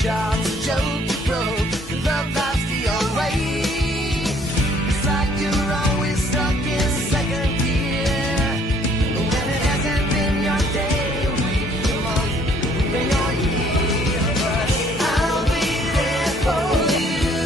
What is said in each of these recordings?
job's a joke you broke. Your love life's the old way. It's like you're always stuck in second gear. When it hasn't been your day, your week, your month, then your year. But I'll be there for you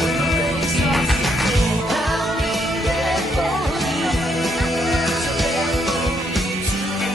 when the rain starts to fall. I'll be there for you. So there for you too.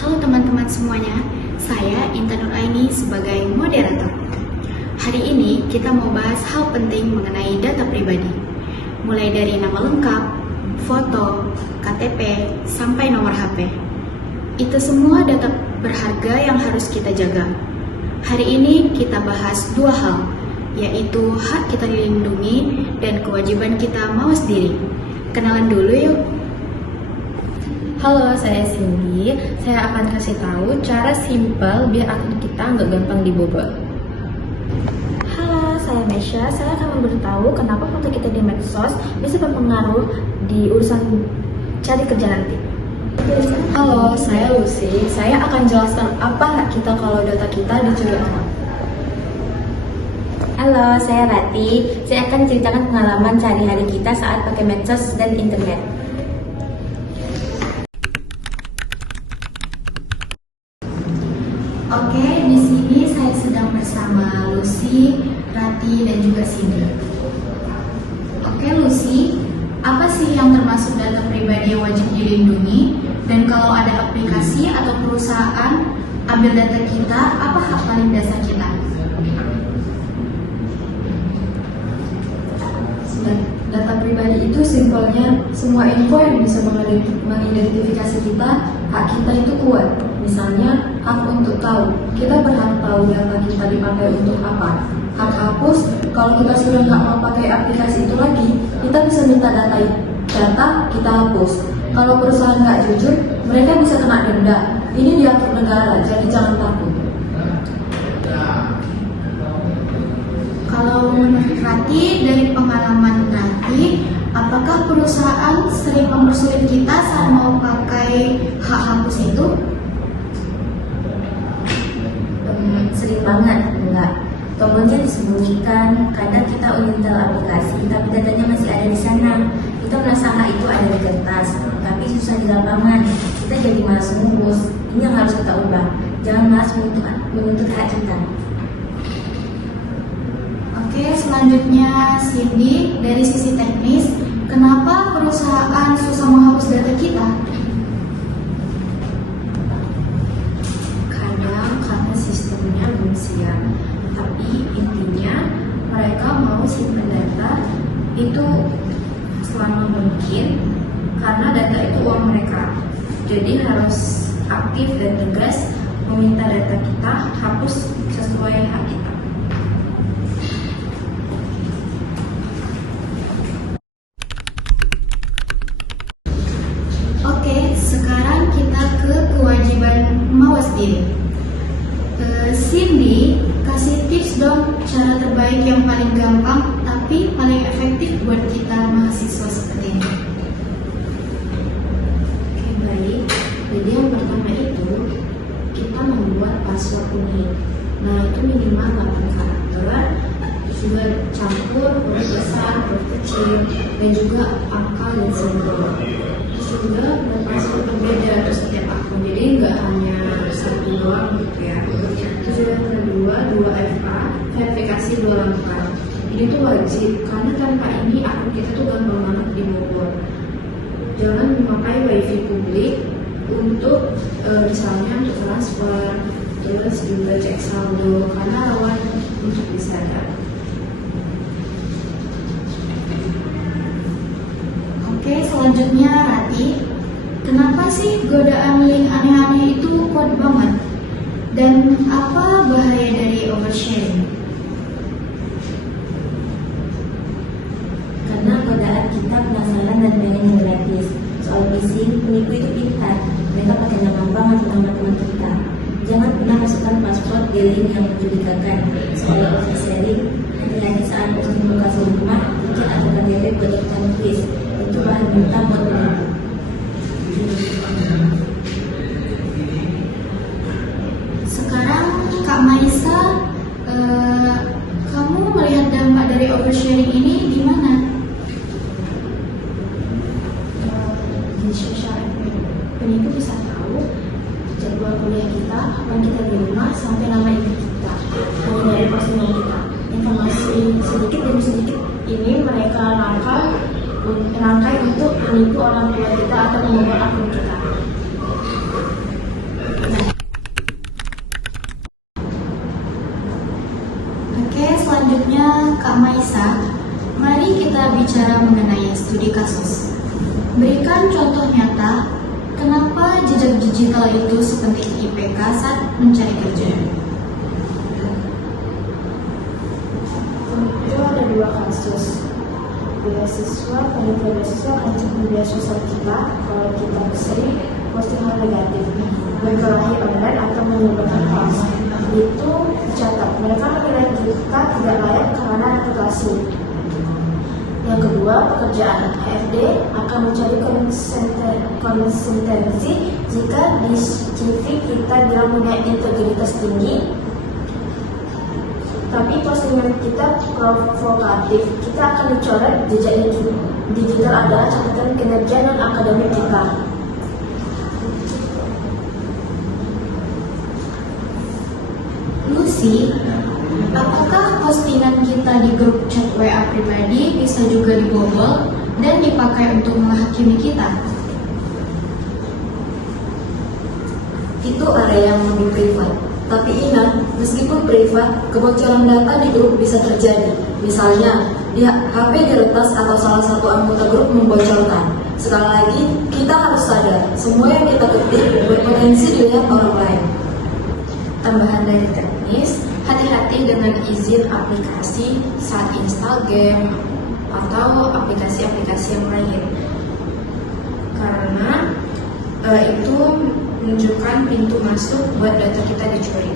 Halo teman-teman semuanya, saya Intan Nuraini sebagai moderator. Hari ini kita mau bahas hal penting mengenai data pribadi. Mulai dari nama lengkap, foto, KTP, sampai nomor HP. Itu semua data berharga yang harus kita jaga. Hari ini kita bahas dua hal, yaitu hak kita dilindungi dan kewajiban kita mawas diri. Kenalan dulu yuk. Halo, saya Cindy. Saya akan kasih tahu cara simpel biar akun kita nggak gampang dibobol. Halo, saya Mesha. Saya akan memberitahu kenapa foto kita di medsos bisa berpengaruh di urusan cari kerja nanti. Halo, saya Lucy. Saya akan jelaskan apa hak kita kalau data kita dicuri orang. Halo, saya Rati. Saya akan ceritakan pengalaman sehari-hari kita saat pakai medsos dan internet. Oke, di sini saya sedang bersama Lucy, Rati, dan juga Cindy. Oke, Lucy, apa sih yang termasuk data pribadi yang wajib dilindungi? Dan kalau ada aplikasi atau perusahaan ambil data kita, apa hak paling dasar kita? Data pribadi itu simpelnya semua info yang bisa mengidentifikasi kita, hak kita itu kuat. Misalnya, hak untuk tahu. Kita berhak tahu data kita dipakai untuk apa. Hak hapus, kalau kita sudah nggak mau pakai aplikasi itu lagi, kita bisa minta data kita hapus. Kalau perusahaan nggak jujur, mereka bisa kena denda. Ini diatur negara, jadi jangan takut. Kalau menurut Rati, dari pengalaman Rati, apakah perusahaan sering mempersulit kita saat mau pakai hak hapus itu? Sering banget, enggak. Tombolnya disembunyikan, kadang kita uninstall aplikasi, tapi datanya masih ada di sana. Kita merasa hak itu ada di kertas, tapi susah di lapangan. Kita jadi malas ngurus. Ini yang harus kita ubah. Jangan malas menuntut hak kita. Oke, selanjutnya Cindy, dari sisi teknis, kenapa perusahaan susah menghapus data kita? Kadang karena sistemnya belum siap, tapi intinya mereka mau simpan data itu selama mungkin karena data itu uang mereka. Jadi harus aktif dan tegas meminta data kita hapus sesuai hak kita. Oke, sekarang kita ke kewajiban mawas diri. Cindy, kasih tips dong cara terbaik yang paling gampang tapi paling efektif buat kita mahasiswa seperti ini. Oke, baik. Jadi yang pertama itu kita membuat password unik. Nah, itu minimal 8 karakter, juga campur huruf besar, huruf kecil, dan juga angka dan simbol. Terus juga berpassword berbeda untuk setiap akun, jadi nggak hanya satu doang gitu ya. Terus juga yang kedua, 2FA, verifikasi 2 langkah. Ini tuh wajib, karena tanpa ini akun kita tuh gampang banget dibobol. Jangan memakai wifi publik untuk misalnya untuk transfer, terus juga cek saldo, karena rawan untuk disadap. Oke, selanjutnya Rati, kenapa sih godaan link aneh-aneh itu kuat banget? Dan apa bahaya dari oversharing? Karena godaan kita penasaran dan pengen yang gratis. Soal phishing, penipu itu pintar. Mereka pakai nama bank atau nama teman kita. Jangan pernah masukkan password di link yang mencurigakan. Soal oversharing, hati-hati saat posting lokasi rumah, tiket atau KTP buat ikutan quiz. Itu bahan mentah buat penipu. media sosial itu bisa tahu jadwal kuliah kita, kapan kita di rumah, sampai nama email kita, mulai dari postingan kita. Informasi sedikit demi sedikit ini mereka rangkai untuk menipu orang tua kita atau membobol akun kita. Oke, selanjutnya Kak Maisa, mari kita bicara mengenai studi kasus. Berikan contoh nyata kenapa jejak digital itu sepenting IPK saat mencari kerja. Itu ada dua kasus. Panitia beasiswa akan cek media sosial kita kalau kita sering postingan negatif, berkelahi online atau menyebarkan hoax. Itu dicatat. Mereka menilai kita tidak layak karena reputasi. Yang kedua, pekerjaan. HRD akan mencari konsistensi jika di CV kita bilang punya integritas tinggi, tapi postingan kita provokatif. Kita akan dicoret. Jejak digital adalah catatan kinerja non-akademik kita. Lucy, apakah postingan kita di grup chat WA pribadi bisa juga dibobol dan dipakai untuk menghakimi kita? Itu area yang lebih privat. Tapi ingat, meskipun privat, kebocoran data di grup bisa terjadi. Misalnya, HP diretas atau salah satu anggota grup membocorkan. Sekali lagi, kita harus sadar, semua yang kita ketik berpotensi dilihat orang lain. Tambahan dari teknis, hati-hati dengan izin aplikasi saat install game atau aplikasi-aplikasi yang lain, karena itu menunjukkan pintu masuk buat data kita dicuri.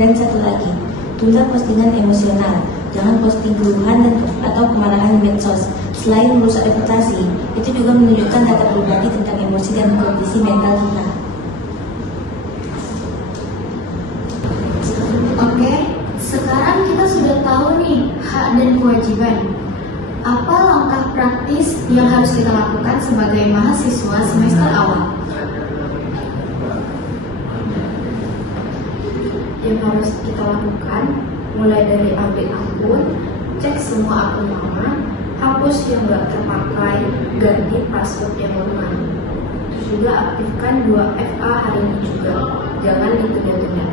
Dan satu lagi, tunda postingan emosional. Jangan posting keluhan atau kemarahan di medsos. Selain merusak reputasi, itu juga menunjukkan data pribadi tentang emosi dan kondisi mental kita. Oke, sekarang kita sudah tahu nih hak dan kewajiban. Apa langkah praktis yang harus kita lakukan sebagai mahasiswa semester awal? Yang harus kita lakukan mulai dari update akun, cek semua akun lama, hapus yang nggak terpakai, ganti password yang lemah. Terus juga aktifkan 2FA hari ini juga, jangan ditunda-tunda.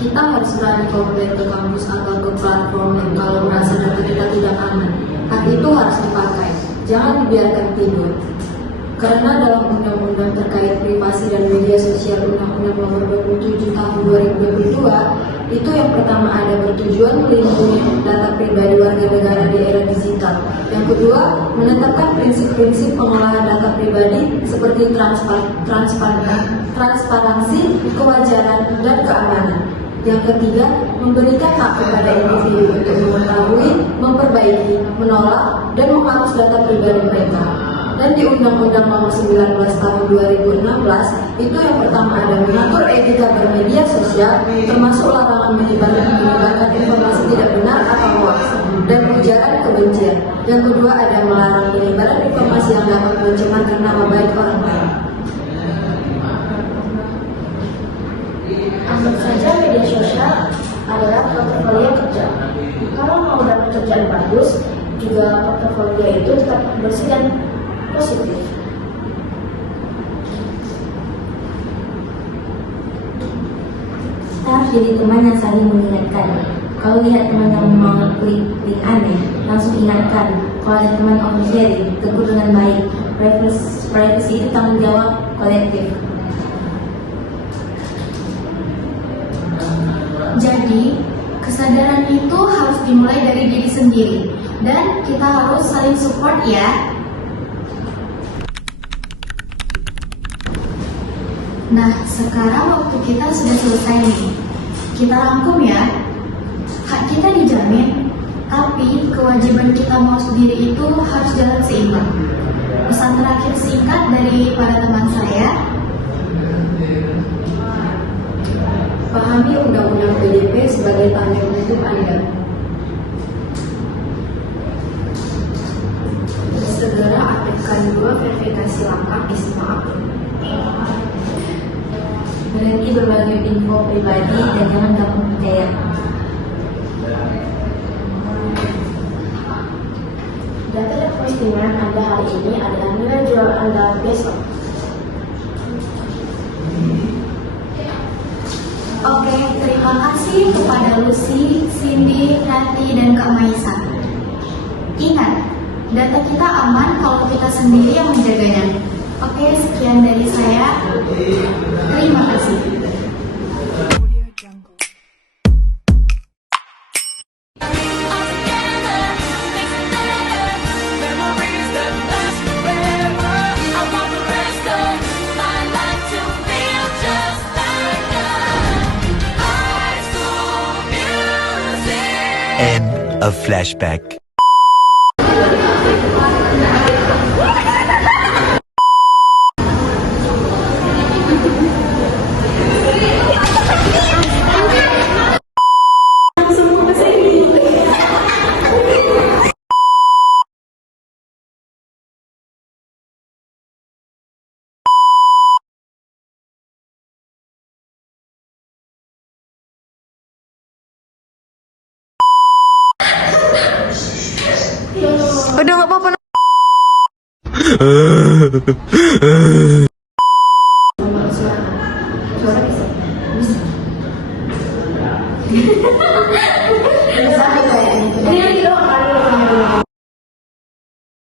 Kita harus berani komplain ke kampus atau ke platform yang kalau merasa data kita tidak aman. Hak itu harus dipakai, jangan dibiarkan tidur. Karena dalam undang-undang terkait privasi dan media sosial Undang-Undang Nomor 27 Tahun 2022, itu yang pertama ada bertujuan melindungi data pribadi warga negara di era digital. Yang kedua, menetapkan prinsip-prinsip pengolahan data pribadi seperti transparansi, kewajaran, dan keamanan. Yang ketiga, memberikan hak kepada individu untuk mengetahui, memperbaiki, menolak, dan menghapus data pribadi mereka. Dan di Undang-Undang Nomor 19 Tahun 2016, itu yang pertama ada mengatur etika bermedia sosial, termasuk larangan menyebarkan informasi tidak benar atau hoax dan ujaran kebencian. Yang kedua ada melarang penyebaran informasi yang dapat mencemarkan nama baik orang lain. Anggap saja media sosial adalah portofolio kerja. Kalau mau dapat kerjaan bagus, juga portofolio itu tetap bersih dan positif. Kita harus jadi teman yang saling mengingatkan. Kalau lihat teman yang mau klik link aneh, langsung ingatkan. Kalau ada teman oversharing, tegur dengan baik. Privacy itu tanggung jawab kolektif. Jadi, kesadaran itu harus dimulai dari diri sendiri dan kita harus saling support ya. Nah, sekarang waktu kita sudah selesai nih. Kita rangkum ya. Hak kita dijamin, tapi kewajiban kita mau sendiri itu harus jalan seimbang. Pesan terakhir singkat dari para teman saya. Pahami Undang-Undang PDP sebagai tanda hidup Anda. Segera aktifkan 2 verifikasi langkah di semua akun. Berhenti berbagi info pribadi dan jangan gampang percaya. Data dan postingan Anda hari ini adalah nilai jual Anda besok. Oke, terima kasih kepada Lucy, Cindy, Rati, dan Kak Maisa. Ingat, data kita aman kalau kita sendiri yang menjaganya. Oke, sekian dari saya. Terima kasih. Memories that last forever. I want the rest of my life to feel just like that. High school music. End of flashback. Udah nggak apa-apa. Suara bisa? Bisa. Bisa kayak gitu. Ini lagi doang.